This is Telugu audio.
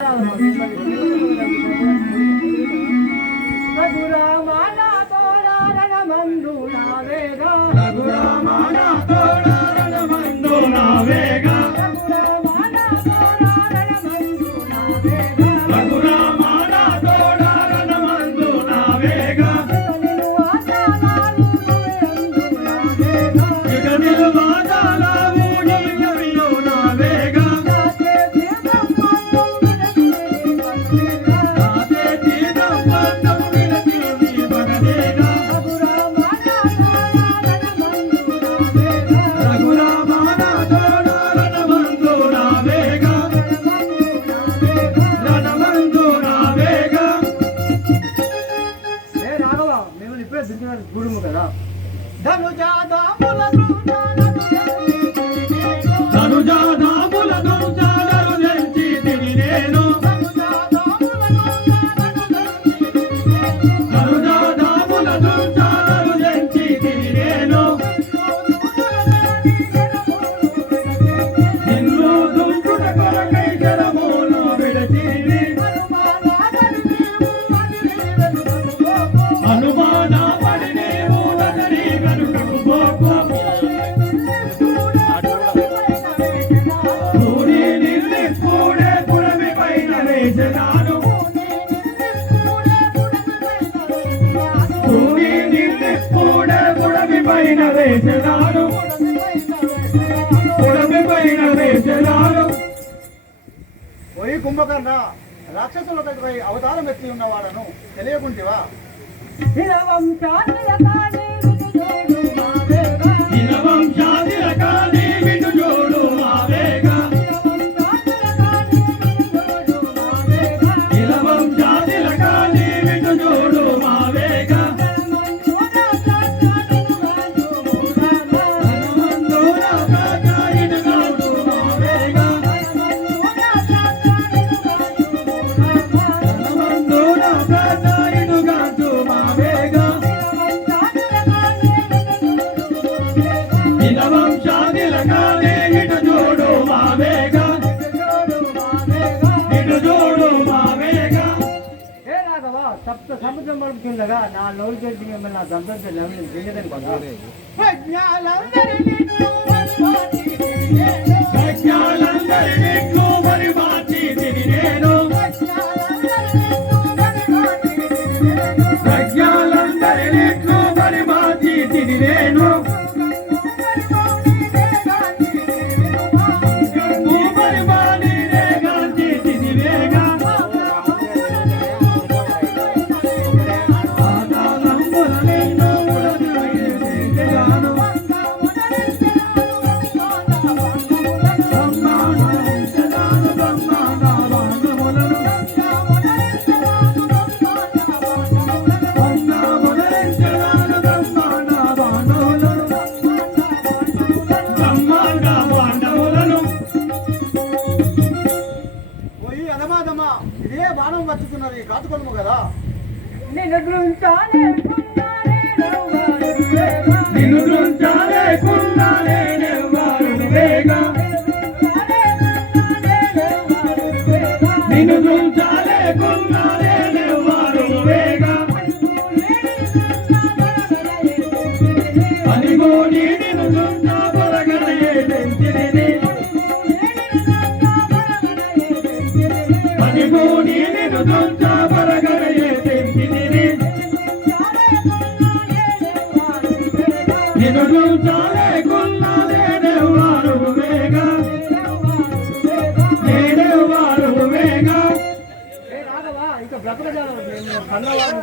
La canción fue. వేసనాను కుంభకర్ణ రాక్షసులపై అవతారం ఎత్తి ఉన్నవాడను తెలియకుంటివా? సముద్రం పడుతుండగా నా నోరు చేసి మిమ్మల్ని నా సంతోషం దిగదని కదా. ప్రజ్ఞాలందరినీ వచ్చుతున్నది కాతుకొలము కదా. నిన్ను దృంచాలే కున్నాలే నెవ్వారు వేగా నిన్ను దృంచాలే కున్నాలే నెవ్వారు వేగా అనిగోని నిన్ను దృంచా పొరగడయే పెంచిరిని నిన్ను దృంచాలే కున్నాలే నెవ్వారు వేగా వేగా ఇంకా బ్రతకజాలం కన్నవాడు